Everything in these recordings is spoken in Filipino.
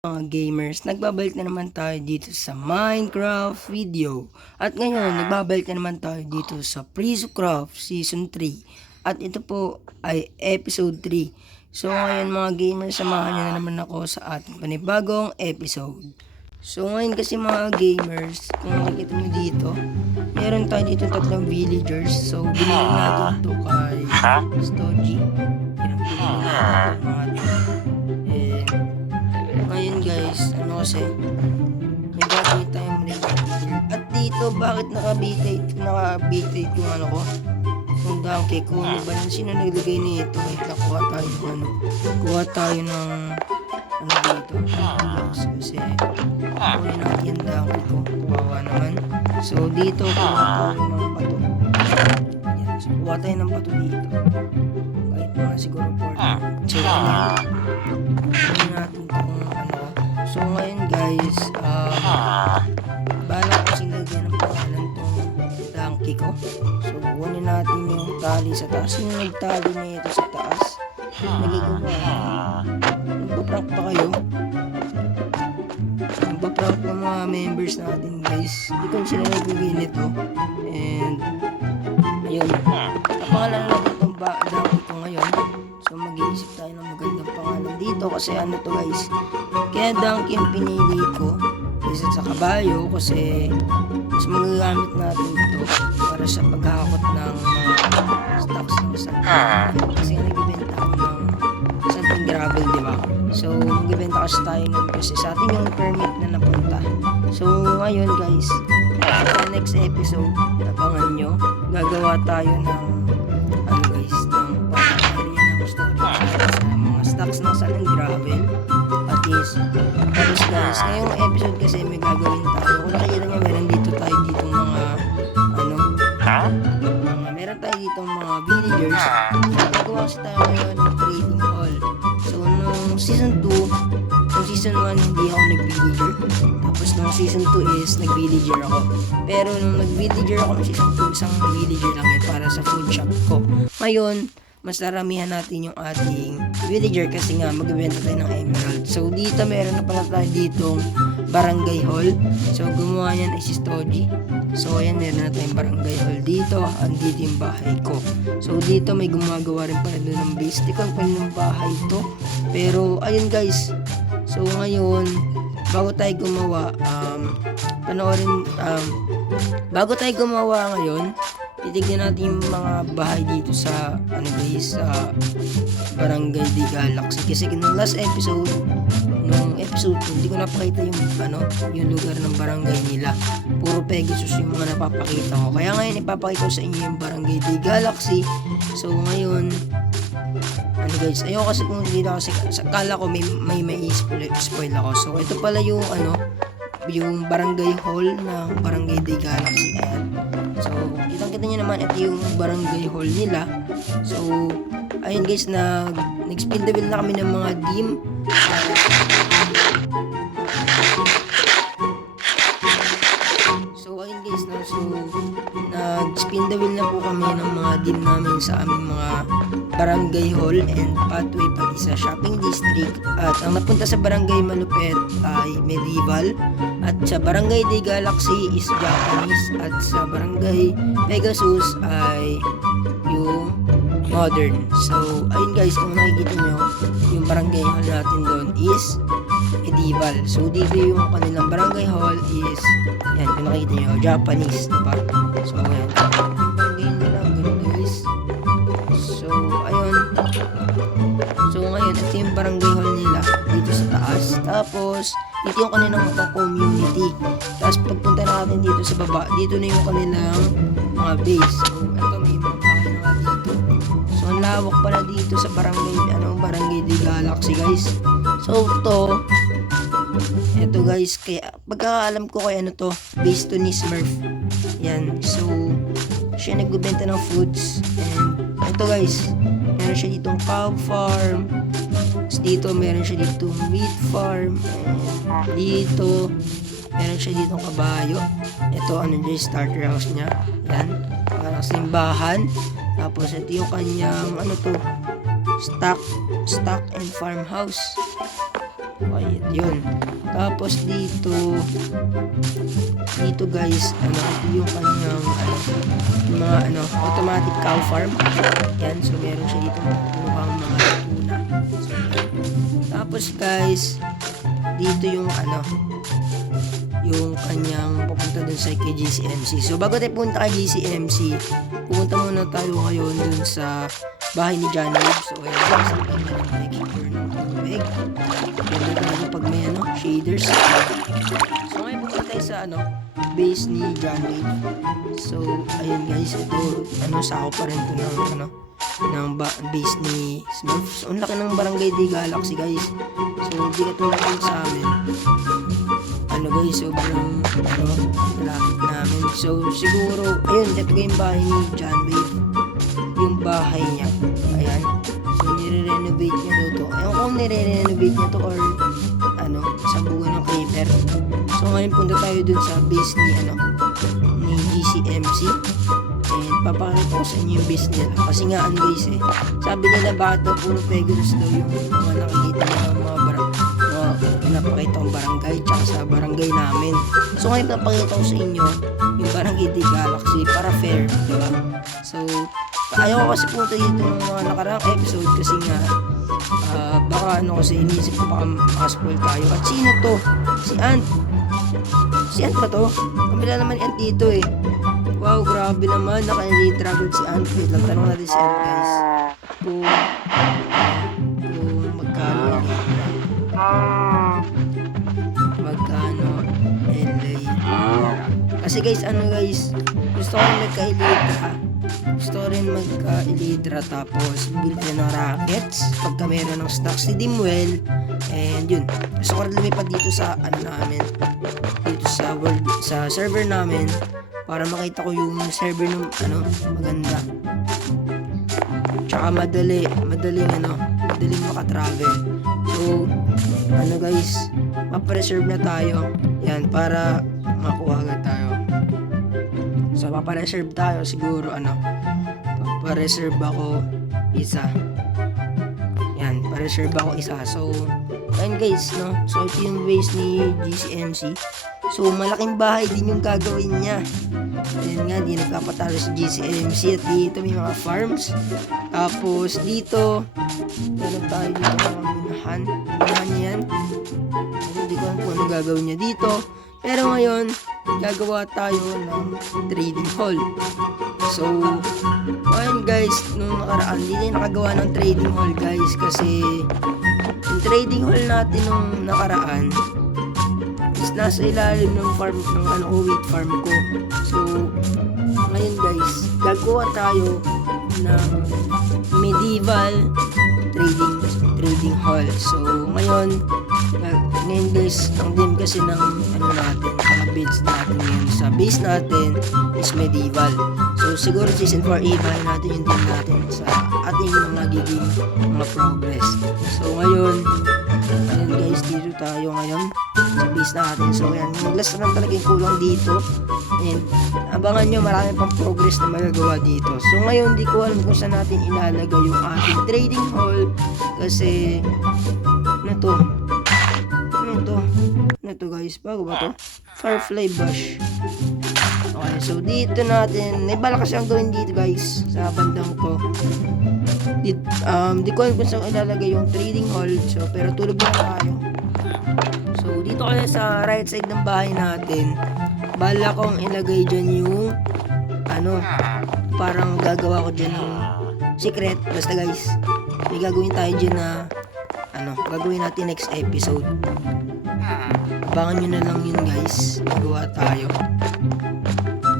Mga gamers, nagbabalik na naman tayo dito sa Minecraft video. At ngayon, nagbabalik na naman tayo dito sa Prisocraft Season 3. At ito po ay Episode 3. So ngayon mga gamers, samahan nyo na naman ako sa ating panibagong episode. So ngayon kasi mga gamers, kung nakikita nyo dito, meron tayo dito 3 villagers. So binili natin ito kay Stogie. Pinabili natin ito mga ito. Ngayon guys, kasi may gagawin tayong villager. At dito, bakit naka-bitrate yung yung donkey ko. Ano ba yun? Sino naglagay nito? Wait, nakuha tayo ng dito. Kasi kunin natin yung donkey ko. Kuhawa naman. So dito, kuha tayo ng bato. Yan. So kuha tayo ng bato dito. Kahit mga siguro 4. So kunin natin ito kung So ngayon guys, bala ko sinagyan ng pangalan tong donkey ko. So kunin natin yung tali sa taas. Yung nagtali na ito sa taas, nagigagawa. Nagpaprank pa kayo? Nagpaprank ng mga members natin guys. Hindi ko sila nagbigay nito. And ayun, napangalan natin itong donkey ko ngayon. So mag-iisip tayo ng magandang pangalan dito kasi to guys. Kaya donkey yung pinili ko isa sa kabayo kasi mas magagamit natin ito para sa paghahakot ng mga stocks ng sand. Kasi nagbibenta ako ng sand and gravel, di ba? So magbibenta kasi tayo nun kasi sa atin yung permit na napunta. So ngayon guys, sa next episode, abangan nyo, gagawa tayo ng ng pag-area ng storage sa mga stocks ng sand and gravel. Tapos guys, ngayong episode kasi may gagawin tayo. Kung nakikita nyo, meron ditong meron tayo ditong mga villagers. Gagawa kasi tayo ngayon ng trading hall. So nung season 2, nung season 1 hindi ako nag-villager. Tapos nung season 2 is nag-villager ako. Pero nung nag-villager ako nung season 2, isang villager lang yun para sa food shop ko. Ngayon, mas naramihan natin yung ating villager kasi nga magbibenta tayo ng emerald. So dito meron na pala tayo ditong barangay hall. So gumawa niyan ay si Stogie. So ayan, meron na tayong barangay hall dito. Andito yung bahay ko. So dito may gumagawa rin pala doon ng base. Di ko pa yung bahay to. Pero ayun guys. So ngayon, bago tayo gumawa ngayon, titignan natin yung mga bahay dito sa sa Barangay de Galaxy kasi nung last episode, nung episode 2, hindi ko napakita yung lugar ng barangay nila. Puro Pegasus yung mga napapakita ko. Kaya ngayon ipapakita ko sa inyo yung Barangay de Galaxy. So ngayon, guys, ayoko kasi kung dito kasi kala ko may spoil ako. So ito pala yung yung barangay hall ng Barangay de Galaxy. Ayan. So, kitang-kita nyo naman, ito yung barangay hall nila. So, ayun guys, nag-spin the wheel na kami ng mga dim. So, ayun guys, nag-spin the wheel na po kami ng mga dim namin sa aming mga barangay hall and pathway pati sa shopping district. At ang napunta sa barangay Malupet ay medieval, at sa barangay de Galaxy is Japanese, at sa barangay Pegasus ay yung modern. So ayun guys, kung nakikita nyo, yung barangay hall natin doon is medieval. So dito yung kanilang barangay hall is yan, kung nakikita nyo, Japanese, diba? So ayan, barangay nila ganun guys. So ayun, so ngayon ito yung barangay hall nila dito sa taas. Tapos dito yung kanilang mga community. Tapos pagpunta natin dito sa baba, dito na yung kanilang mga base. So ito, may mga bahay na dito. So ang lawak pala dito sa Barangay de Galaxy guys. So ito guys, kaya pagkakaalam ko kay to, base to ni Smurf. Yan. So siya nagbebenta ng foods. And ito guys, meron siya ditong cow farm. Dito meron siya ditong meat farm. And dito meron siya ditong kabayo. Ito dyan starter house niya. Yan, parang simbahan. Tapos ito yung kanyang stock and farmhouse. Okay, yun. Tapos dito guys, ito yung kanyang yung mga automatic cow farm. Yan, so meron siya dito mukhang mga tuna. So, tapos guys, dito yung yung kanyang papunta dun sa kay GCMC. So bago tayo punta kay GCMC, pupunta muna tayo ngayon dun sa bahay ni John Wave. So ayan, sa kanya ng texture ng tubig. Ganda tayo pag may shaders. So ngayon pupunta tayo sa base ni John Wave. So ayun guys, ito sako pa rin ito ng base ni Smurf. So ang laki ng Barangay D Galaxy guys. So hindi ka tulad sa amin. Guys, sobrang malapit namin. So siguro, ayun, ito yung bahay ni John Wave. Yung bahay niya. Ayan. So nire-renovate niya to. Ewan kung nire-renovate niya to or sa buwan ng creeper. So ngayon punta tayo dun sa base ni GCMC. And papakita ko sa inyo yung base nila. Kasi nga guys sabi nila bakit daw puro Pegasus daw yung mga nakikita nila ng mga pinapakita kong barangay tsaka sa barangay namin. So ngayon papakita ko sa inyo yung Barangay D Galaxy para fair, diba? So ayaw ko kasi punta dito ng mga nakaraang episode kasi nga baka kasi inisip ko baka makaspoil tayo. At sino to? Si Ant. Si Ant ba to? Kamila naman Ant dito Wow, grabe naman, naka-travel si Ant. Wait lang, tanong natin si Ant guys kung magkano kasi guys, gusto ko rin magka-Elidra tapos build na ng rockets pagka meron ng stock si Dimwell. And yun, gusto ko rin lumipad dito sa namin, dito sa world, sa server namin para makita ko yung server ng maganda tsaka madaling makatravel. So guys, mapareserve na tayo yan para makuha agad tayo. So papareserve tayo siguro papareserve ako isa. Yan, pareserve ako isa. So ayun guys, so ito yung base ni GCMC. So malaking bahay din yung gagawin niya. Ayun nga, di nagpapatalo si GCMC. At dito may mga farms. Tapos dito meron tayo dito mga minahan niya yan. Hindi ko alam kung ano gagawin niya dito. Pero ngayon, gagawa tayo ng trading hall. So, ayun guys, nung nakaraan, hindi na nakagawa ng trading hall guys kasi yung trading hall natin nung nakaraan is nasa ilalim ng farm, ng wheat farm ko. So, ngayon guys, gagawa tayo ng medieval trading hall. So, ngayon guys, ang dim kasi ng natin, mga builds natin ngayon sa base natin is medieval. So siguro season 4 ibahin natin yung dim natin sa ating mga nagiging mga progress. So ngayon guys, dito tayo ngayon sa base natin. So yan, last lang talaga yung kulang dito. And abangan nyo, marami pang progress na magagawa dito. So ngayon, di ko alam kung saan natin ilalagay yung ating trading hall kasi ito guys, bago ba to? Firefly Bush. Okay, so dito natin, may bala kasi ang gawin dito guys, sa bandang to. Di ko alam kung saan ilalagay yung trading hall, so pero tulog na tayo. So dito kasi sa right side ng bahay natin, bala kong ilagay dyan yung parang gagawa ko dyan ng secret. Basta guys, may gagawin tayo dyan na gagawin natin next episode. Abangan nyo na lang yun guys, magawa tayo.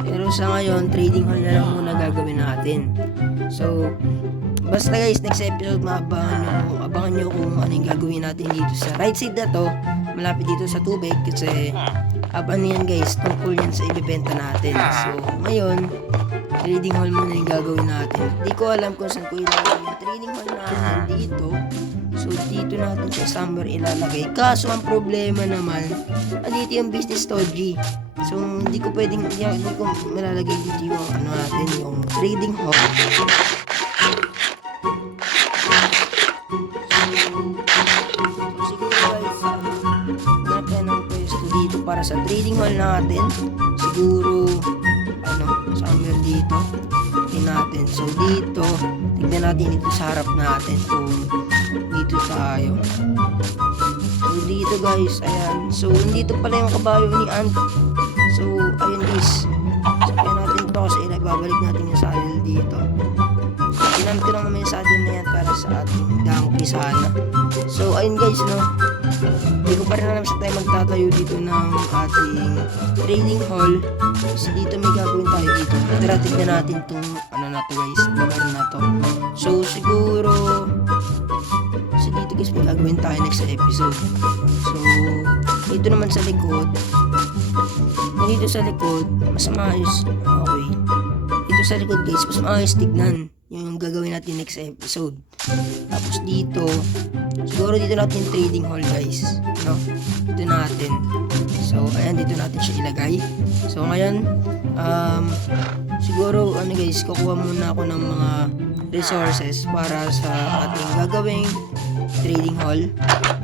Pero sa ngayon, trading hall na lang muna gagawin natin. So basta guys, next episode abangan nyo kung ano yung gagawin natin dito sa right side na to, malapit dito sa tubig kasi yan guys, tungkol yan sa ibebenta natin. So ngayon, trading hall muna yung gagawin natin. Di ko alam kung saan ko ilalagay yung trading hall natin dito. So dito natin siya somewhere ilalagay. Kaso ang problema naman, dito yung business doji. So hindi ko malalagay dito yung natin, yung trading hall. So siguro guys, para sa trading hall natin. Siguro, somewhere dito. Tignan natin. So, dito, tignan natin dito sa harap natin kung dito tayo. So, dito guys, ayan. So, nandito pala yung kabayo ni Ant. So, ayun guys. Sakyan natin ito kasi ibabalik natin yung saddle dito. Ginamit ko lang naman yung saddle na yan para sa ating donkey sana. So, ayun guys, no. Hindi ko pa rin alam sa tayo magtatayo dito ng ating trading hall. Kasi dito may gagawin tayo dito. Tara, tignan natin itong na to guys. Lugar na to. So, siguro dito guys may gagawin tayo next episode. So, dito naman sa likod. Dito sa likod, mas maayos. Okay. Dito sa likod guys, mas maayos tignan yung gagawin natin next episode. Tapos dito, siguro dito natin yung trading hall guys. No? Dito natin. So, ayan, dito natin siya ilagay. So, ngayon, siguro, guys, kukuha muna ako ng mga resources para sa ating gagawing trading hall.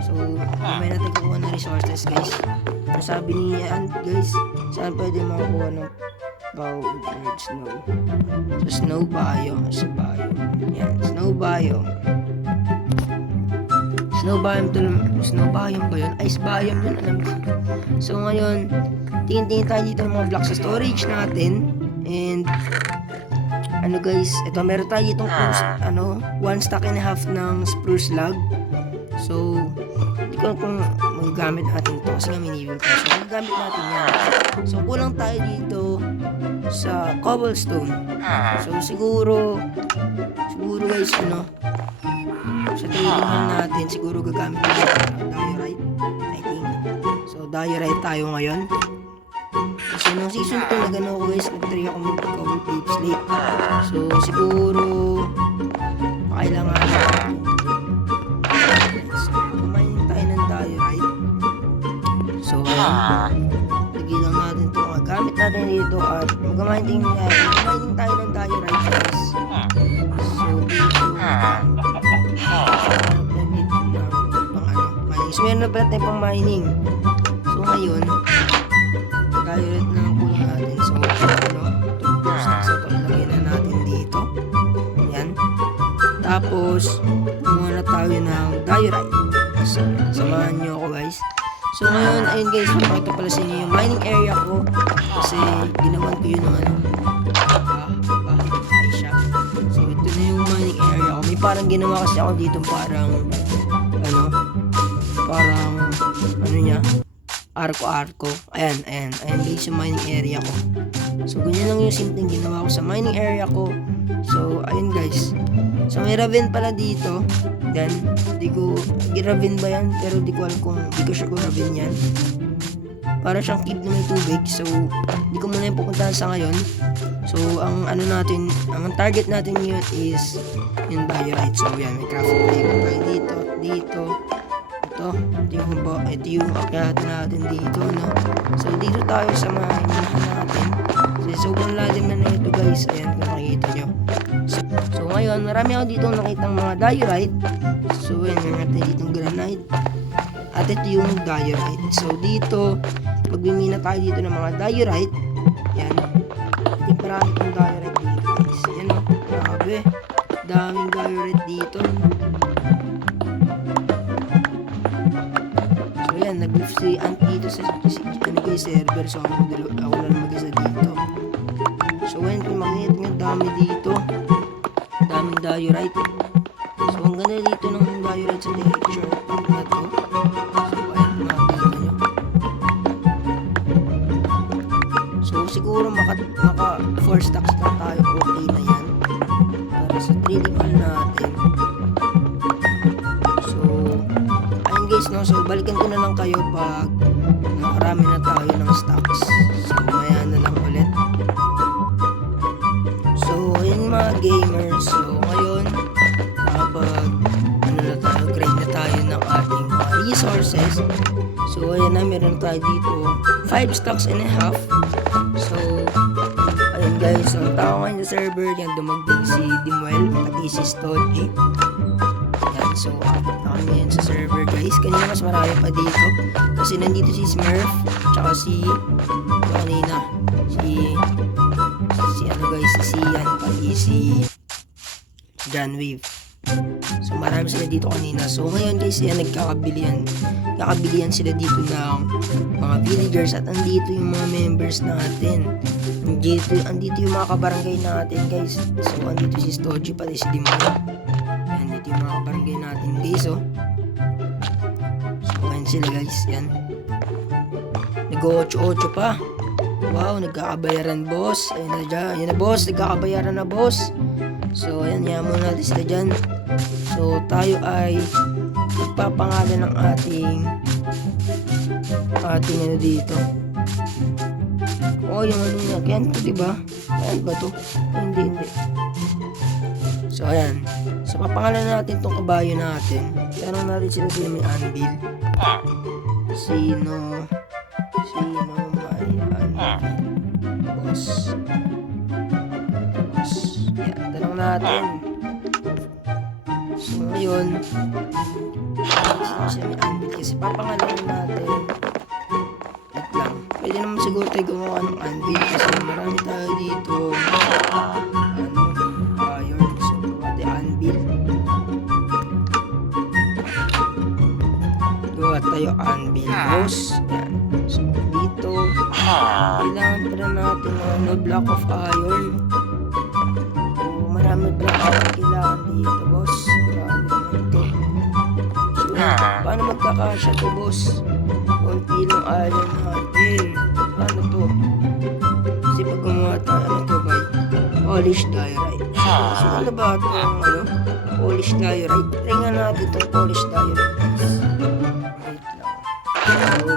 So, may natin kukuha ng resources guys. Sabi ni Ant guys, saan pwede makakuha ng bow and snow? So, snow biome. Yan, snow biome. Snow biome ba yun? Ice biome yun, alam ko. So, ngayon, tingin-tingin tayo dito ng mga blocks sa storage natin. And, guys, ito, meron tayo ditong 1 stack and a half ng spruce log. So, hindi ko kung magagamit natin ito kasi nga minibig ko. So, magagamit natin yan. So, kulang tayo dito sa cobblestone. So, siguro guys, sa trading hall natin, siguro gagamit natin ng diorite, I think. So, diorite tayo ngayon. Kasi nung season 2 na gano'n ako guys, nag-try ako mag-cover deep slate. So, siguro kailangan kumain tayo ng diorite. So, ayan. Lagyan lang natin ito. Gamit natin dito at mag-mining tayo ng diorite guys. So, dito mining. So, meron na pala tayong pang mining. So, ngayon, diorite na lang po natin. So, stacks ito, ilagay na natin dito. Ayan. Tapos, kumuha na tayo ng diorite. So, samahan nyo ako guys. So, ngayon, ayun guys, mapakita pala sa inyo yung mining area ko. Kasi, ginawan ko yun ng bahay shop. So, ito na yung mining area ko. May parang ginawa kasi ako dito, parang arko. Ayan guys yung mining area ko. So, ganyan lang yung simpleng ginawa ko sa mining area ko. So, ayun guys. So, may ravine pala dito. Then, ravine ba yan? Pero di ko alam di ko sure kung ravine yan. Para siyang cave na may tubig. So, di ko muna yung pupuntahan sa ngayon. So, ang target natin yun is yung diorite. So, yan, may crafting table tayo dito. Ito yung akyat natin dito, no? So, dito tayo sa mga hinahan natin. So, sobrang lalim na ito, guys. Ayan, kung makikita nyo. So, ngayon, marami ako dito nakitang mga diorite. So, ayan, meron natin ditong granite. At ito yung diorite. So, dito, magbimina tayo dito ng mga diorite. Ayan. Marami itong diorite dito, guys. Ayan, no? Grabe. Daming diorite dito. Nag-brief si Ant dito sa server. So, ako na lang mag-isa dito. So, when makikita nyo, dami dito. Daming diorite. So, ang ganda dito ng diorite sa texture pack na to. So, ayan, makikita nyo. So, siguro maka 4 stacks na tayo. Okay na yan. Para sa trading hall natin. Guys, no? So, balikan ko na lang kayo pag nakarami na tayo ng stocks. So, maya na lang ulit. So, ayun mga gamers. So, ngayon, kapag grind na tayo ng ating mga resources. So, ayan na, meron tayo dito 5 stocks and a half. So, ayun guys, ang tao ngayon sa server, yan, dumagdag si Dimuel, pati si Stoji. Yan, So, apat na kami ngayon sa server guys. Kanina mas marami pa dito. Kasi nandito si Smurf, tsaka si kanina. Si ano guys, si Sian, pati si John Wave. So, marami sila dito kanina. So, ngayon guys, yan, nagkakabilian sila dito ng mga villagers at andito yung mga members natin. Andito yung mga kabarangay natin guys. So, andito si Stoji, pati si Dimon. Yan, dito yung mga kabarangay natin guys, oh. So, ngayon sila guys, yan. Nag-8-8 pa. Wow, nagkakabayaran boss. Ayun na dyan, ayun na boss, nagkakabayaran na boss. So, ayan, yaman muna natin sila dyan. So, tayo ay magpapangalan ng ating ano dito. Oh, yung ano niya. Yan to, diba? Ayan ba to? Hindi. So, ayan. So, papangalan natin tong kabayo natin. Tanong natin sila may anvil. Sino may anvil? Boss. Yan, tanong natin. So, ngayon, siya may anvil kasi papangalanan natin. Wait lang. Pwede naman siguro tayo gumawa ng anvil kasi marami tayo dito. Iron. So, gawa tayo anvil. Gawa tayo anvil, boss. Yan. So, dito, kailangan pala natin ng block of iron. Marami pala ako kailangan dito, boss. Grabe naman ito. So, paano magkakasya to, boss? Kunti lang iron natin. Paano to? Kasi pag gumawa tayo, ano to ba? Polished diorite. So, ano ba ito ang polished diorite? Try nga natin itong polished diorite. Wait lang. So,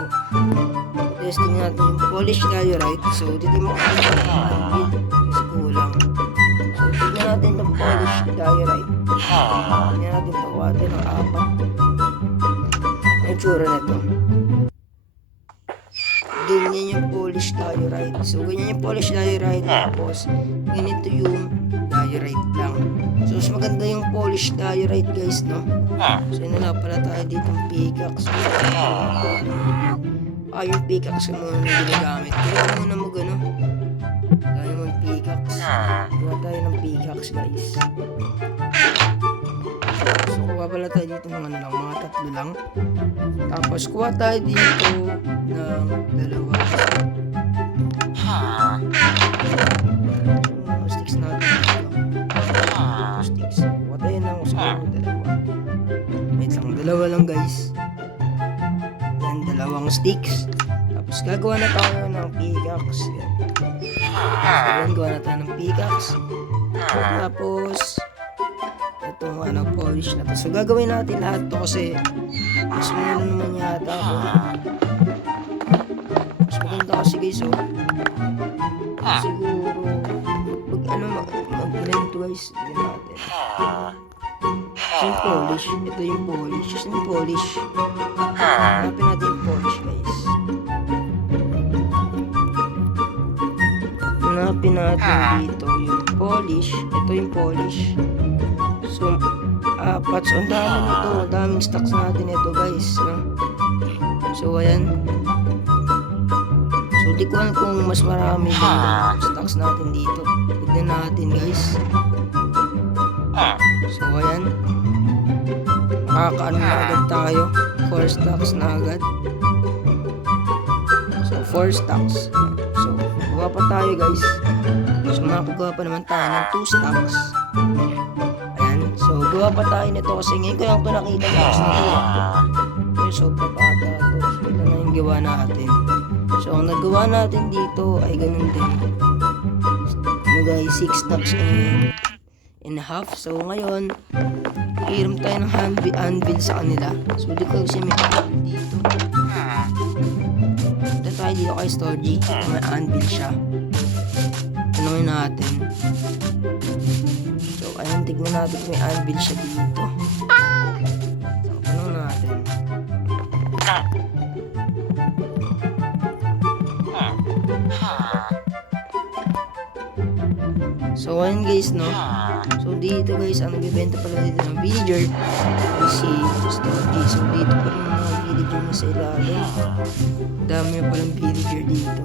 testing natin yung polished diorite. So, dito mo kasi kulang. Tignan natin ng polished diorite. Tignan natin ito. Water ng apat. Ang tsura na ito. Ganyan yung polished diorite. So, ganyan yung polished diorite. Tapos, ganito yung diorite lang. So, mas maganda yung polished diorite guys, no? So, inala pala tayo dito ng pickaxe. Yung pickaxe muna na ginagamit. Kaya muna mo gano'n. Diamond pickaxe. Kuha tayo ng pickaxe guys. So kuha pala tayo dito ng ano lang, mga 3 lang. Tapos kuha tayo dito ng 2. Sticks natin dito. 2 sticks. Kuha tayo ng siguro 2. Wait lang, 2 lang guys. Yan, 2 sticks. Tapos gagawa na tayo ng pickaxe. Yan. So, gawa na tayo ng pickaxe. Tapos, itong polish na to. So, gagawin natin lahat to kasi mas muna naman yata ako. Mas maganda kasi guys, oh. Siguro, mag-blend to guys. Hindi natin. Yung polish. Ito yung polish. Just yung polish. Hanapin natin yung polish guys. Hanapin natin dito yung polish. Ito yung polish. So, apat. So, ang dami nito. Ang daming stocks natin ito guys. So, ayan. So, di ko alam kung mas marami yung stocks natin dito. Tignan natin guys. So, ayan. Makakaano na agad tayo. 4 stocks na agad. So, 4 stocks. So, gawa pa tayo guys. So, makakagawa pa naman tayo ng 2 stocks. Ayan. So, gawa pa tayo nito kasi ngayon ko lang ito nakita guys na ito. Yung sobra pa ata ito. So, ito na yung gawa natin. So, ang nagawa natin dito ay ganun din. Ano guys, 6 stocks and a half. So, ngayon, hiram tayo ng anvil sa kanila. So, di ko kasi may anvil dito. Ito tayo dito kay Stoji. May anvil siya. Tanungin natin. So, ayun, tignan natin kung may anvil siya dito. So, tanungin natin. So, ayun guys, no? So, dito guys, ang nagbibenta pala dito ng villager ay si Stogie. So dito pa rin ang mga villager na sa ilalim. Dami na palang villager dito.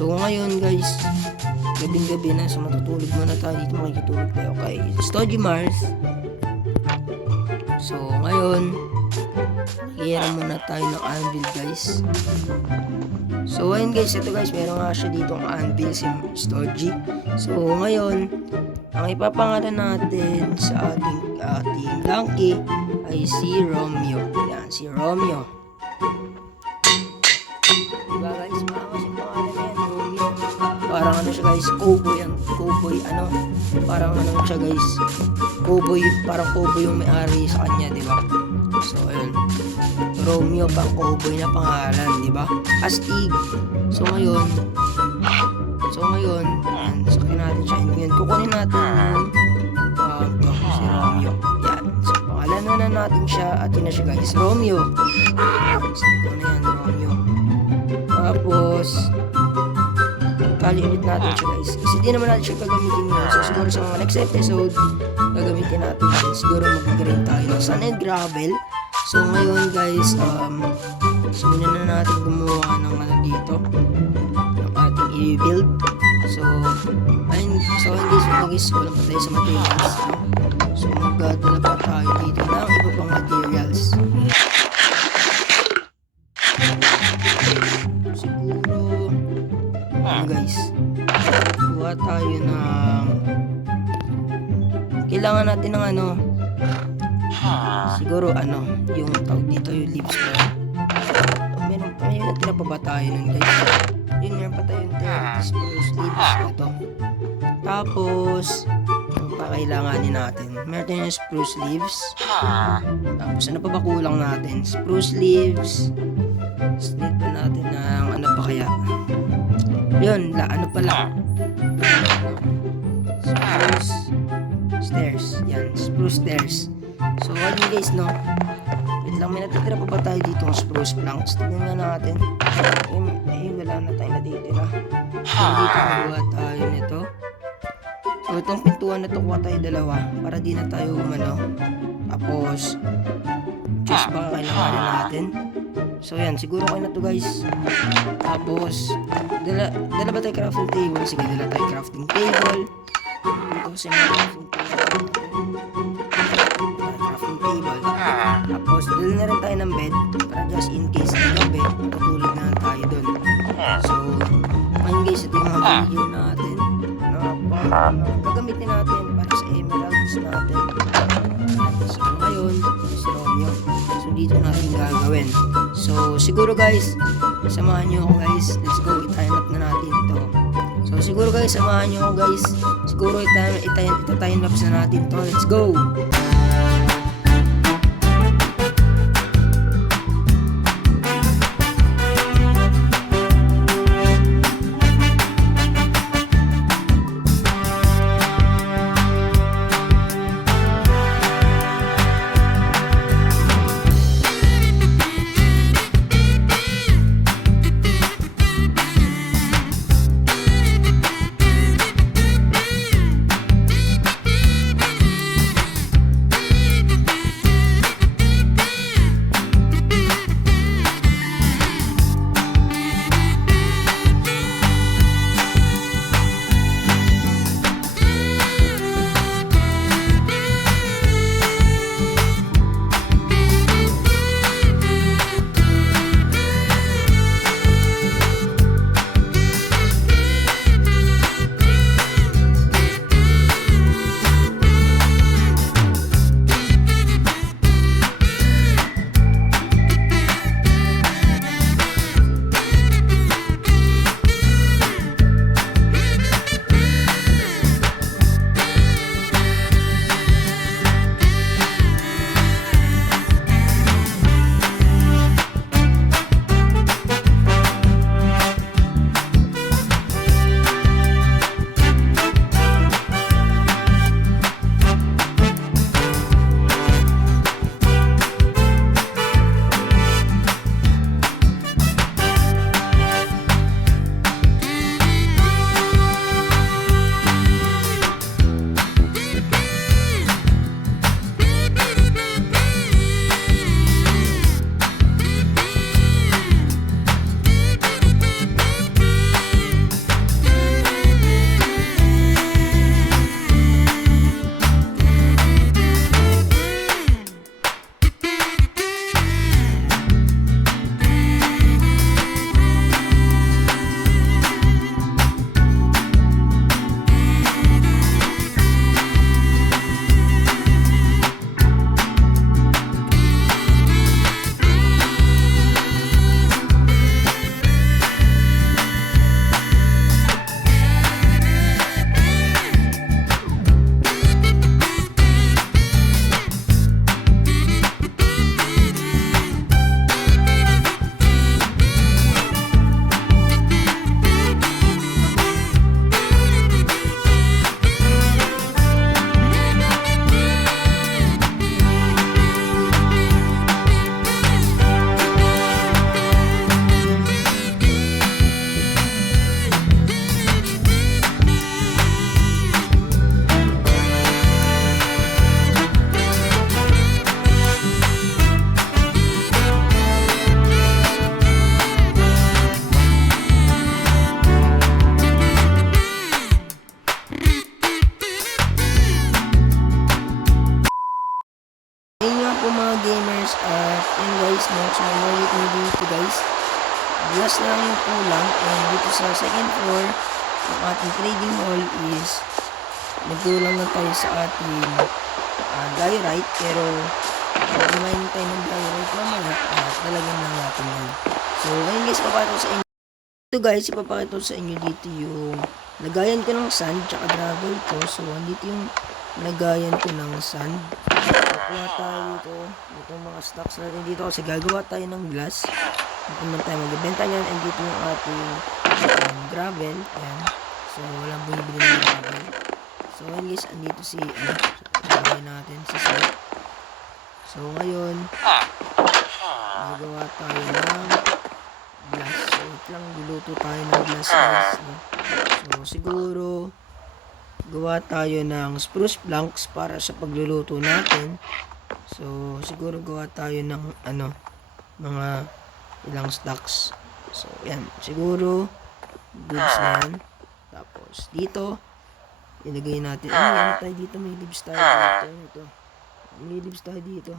So ngayon guys, gabing-gabi na, so matutulog muna tayo dito, makikitulog tayo kay Stogie Mars. So ngayon, hiram muna tayo ng anvil guys. So ayun guys, ito guys, meron nga siya dito ang anvil si Stogie. So ngayon, ang ipapangalan natin sa ating Lanky ay si Romeo. Yan, si Romeo. Diba guys, maawas yung pangalan niya, Romeo. Parang ano siya guys, cowboy yan. Cowboy, ano, parang ano siya guys, cowboy, parang cowboy yung may-ari sa kanya, diba? So ayun, Romeo pang cowboy na pangalan, diba? Astig. So ngayon, yan, sakin natin siya. And yun, kukunin natin yung si Romeo. Yan. So pangalan na natin siya at yun na siya guys, Romeo. So ito na yan, Romeo. Tapos kali ulit natin siya guys. Kasi di naman natin siya gagamitin yun. So siguro sa mga next episode, gagamitin natin yun. Siguro mag-grind tayo ng sand and gravel. So ngayon guys, muna na natin gumawa ng ano dito, ng ating i-build. So ayun guys, kulang pa tayo sa materials, no? So magdala pa tayo dito ng iba pang materials. Siguro guys, kuha tayo ng, kailangan natin ng ano, siguro ano, yung tawag dito, yung leaves ko. Meron natira pa ba tayo nun guys? Yun, meron pa tayong 30 spruce leaves ito. Tapos ang pakailanganin natin, meron tayong spruce leaves. Tapos ano pa ba kulang natin? Spruce leaves. Need pa natin ng ano pa kaya? Yun, ano pala? Spruce stairs. Yan, spruce stairs. So ayun guys, no, wait lang, may natitira pa ba tayo dito ng spruce planks? Tignan nga natin. Wala na tayo natitira. So dito magawa tayo nito. So itong pintuan na to, kuha tayo dalawa para di na tayo umano. Tapos just baka kailanganin natin. So yan, siguro kayo na to guys. Tapos dala ba tayo crafting table? Sige, dala tayo crafting table. Dito kasi may crafting table. Tapos dala na rin tayo ng bed para just in case na gabi, matutulog na tayo dun. So ngayon guys, ito yung mga video natin na gagamitin natin para sa emeralds natin. So ngayon, si Romeo, so dito natin gagawin. So siguro guys, samahan nyo ako guys. Let's go, itayin up na natin ito. So siguro guys, samahan nyo ako guys. Siguro itayin up na natin to. Let's go! guys, no? So nakikita nyo dito guys, glass na lang yung kulang. And dito sa second floor, yung ating trading hall is nagkulang lang tayo sa ating diorite. Pero pag kumain tayo ng diorite mamaya, talagang lang natin yan. So ayun guys, papakita ko sa inyo. Ito guys, ipapakita ko sa inyo dito yung lagayan ko ng sand tsaka gravel ko. So andito yung lagayan ko ng sand. Kuha tayo dito itong mga stocks natin dito kasi gagawa tayo ng glass. Dito naman tayo magbibenta niyan. And dito yung ating gravel. Ayan. So walang bumibili ng gravel. So ayun guys, andito si sabay natin si Sir. So ngayon gagawa tayo ng glass. So wait lang, luluto tayo ng glass guys, no? So siguro gawa tayo ng spruce planks para sa pagluluto natin. So siguro gawa tayo ng mga ilang stacks. So yan, siguro goods na yan. Tapos dito ilagay natin ano tayo dito, may leaves tayo dito. May leaves tayo dito.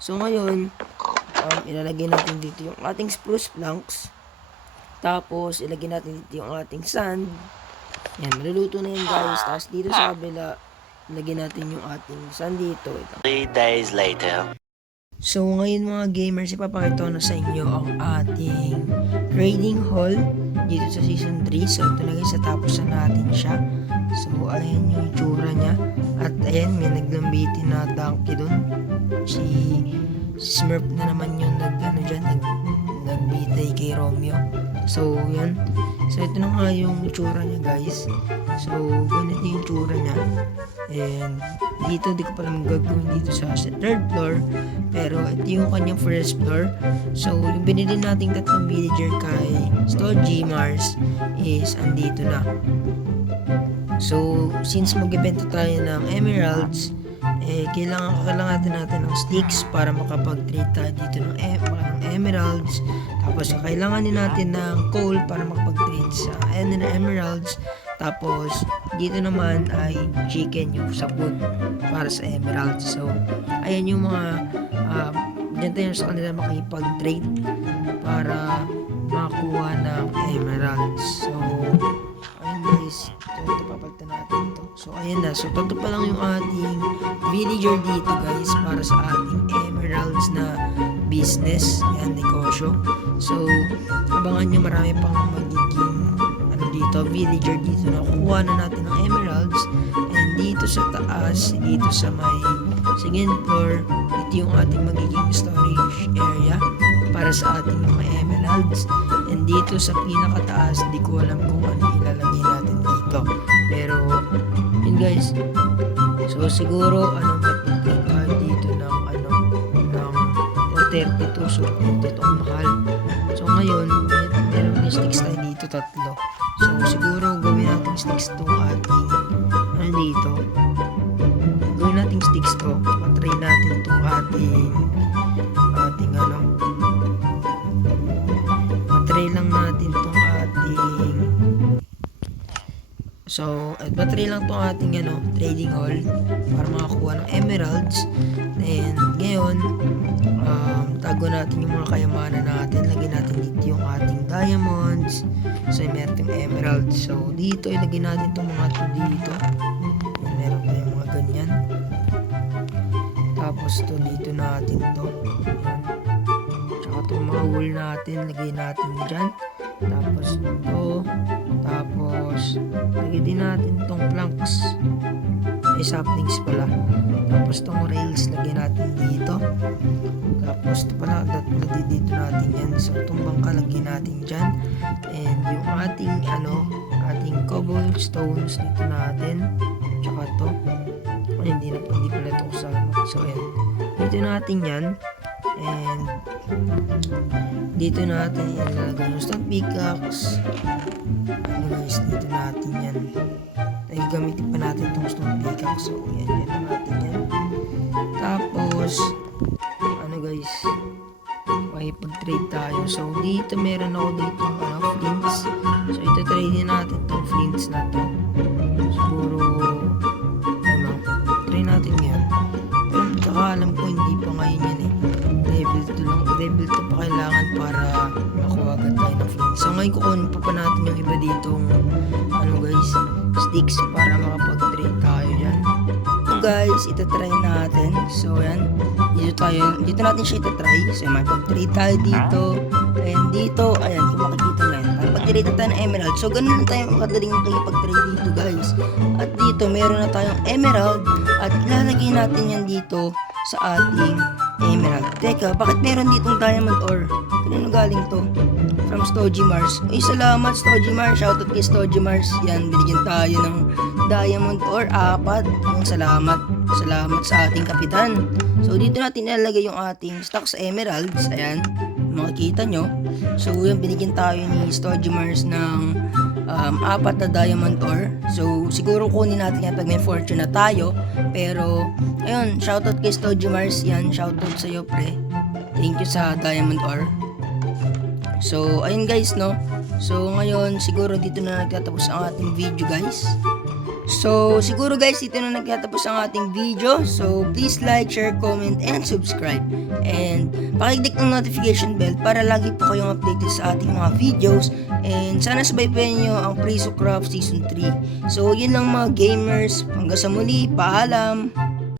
So ngayon ilalagay natin dito yung ating spruce planks. Tapos ilagay natin dito yung ating sand. Yan, maluluto na yan guys. Tapos dito sa kabila, ilagay natin yung ating sand dito. 3 days later. So ngayon mga gamers, ipapakita ko na sa inyo ang ating trading hall dito sa season 3. So ito na guys, natapos na natin siya. So ayan yung itsura niya. At ayan, may naglambitin na donkey dun. Si Smurf na naman yung nagbitay kay Romeo. So yun. So ito na nga yung itsura niya guys. So ganito yung itsura niya. And dito di ko pala magagawin dito sa third floor. Pero ito yung kanyang first floor. So yung binili nating tatlong villager kay Stogie Mars is andito na. So since mag-evento tayo ng emeralds, kailangan natin ng sticks para makapag-trade tayo dito ng emeralds. Tapos kailangan din natin ng coal para makapag-trade sa emeralds. Tapos dito naman ay chicken, yung sa food para sa emeralds. So ayan yung mga dyan tayo sa kanila makipag-trade para makakuha ng emeralds. So ayun guys, ito papalitan natin ito. So ayan na, so toto pa lang yung ating villager dito guys para sa ating emeralds na business, yan, negosyo. So abangan nyo, marami pang magiging dito, villager dito na kukuha na natin ng emeralds. And dito sa taas, dito sa may second floor, dito yung ating magiging storage area para sa ating mga emeralds. And dito sa pinakataas, di ko alam kung ano ilalagay natin dito. Pero yun guys, so siguro mag-play tayo dito ng 432. So ito ang mahal. So ngayon meron na sticks tayo dito, 3. So siguro gawin natin sticks to ating dito. Gawin natin sticks to. Matry natin to ating matry lang natin tong ating battery lang tong ating trading hall para makakuha ng emeralds. And ngayon tago natin yung mga kayamanan natin. Lagyan natin dito yung ating diamonds. So meron tayong emeralds. So dito ilagay natin itong mga to dito. Meron tayong mga ganyan. Tapos to dito natin to. Tsaka itong mga wool natin, lagay natin dyan. Tapos to. Tapos lagay din natin itong planks. Ay saplings pala. Tapos itong rails lagay natin dito. Tapos ito pala, dito natin yan. So itong bangka lagay natin dyan. And yung ating ating cobblestones dito natin. Tsaka to. Hindi pala ito kasama. So ayan, dito natin yan. And dito natin ilalagay yung stone pickaxe. Guys, dito natin yan. Ay gamitin pa natin itong stone pickaxe. So yan natin yan. Tapos guys, makipag-trade tayo. So dito meron ako dito flints. So ito trade din natin itong flints na to. Siguro try natin yan. Pero alam ko hindi pa ngayon yan eh. level 2 pa kailangan para makuha agad tayo ng flint. So ngayon kukunin pa natin yung iba ditong guys, sticks para makapag-trade tayo dyan. So guys, itatry natin. So yan, dito natin siya itatry. So mag-trade tayo dito. And dito, ayan, kung makikita nyo yan. Pag-trade na tayo ng emerald. So ganun lang tayo makadaling makipag-trade dito guys. At dito, meron na tayong emerald. At ilalagay natin yan dito sa ating emerald. Teka, bakit meron ditong diamond ore? Kanino galing to? From Stogie Mars. Ay, salamat Stogie Mars. Shoutout kay Stogie Mars. Yan, binigyan tayo ng diamond ore 4. Salamat. Salamat sa ating kapitan. So, dito natin ilalagay yung ating stocks emeralds. Ayan, makikita nyo. So, yan, binigyan tayo ni Stogie Mars ng 4 na diamond ore. So, siguro kunin natin yan pag may fortune na tayo. Pero, ayun, shoutout kay Stogie Mars. Yan, shoutout sa'yo, pre. Thank you sa diamond ore. So, ayun guys, no? So, ngayon, siguro dito na nagtatapos ang ating video, guys. So, siguro guys, dito na nagtatapos ang ating video. So, please like, share, comment, and subscribe. And, pakiclick ng notification bell para lagi po kayong updated sa ating mga videos. And, sana subaybayan nyo ang Preso Craft Season 3. So, yun lang mga gamers. Hanggang sa muli, paalam!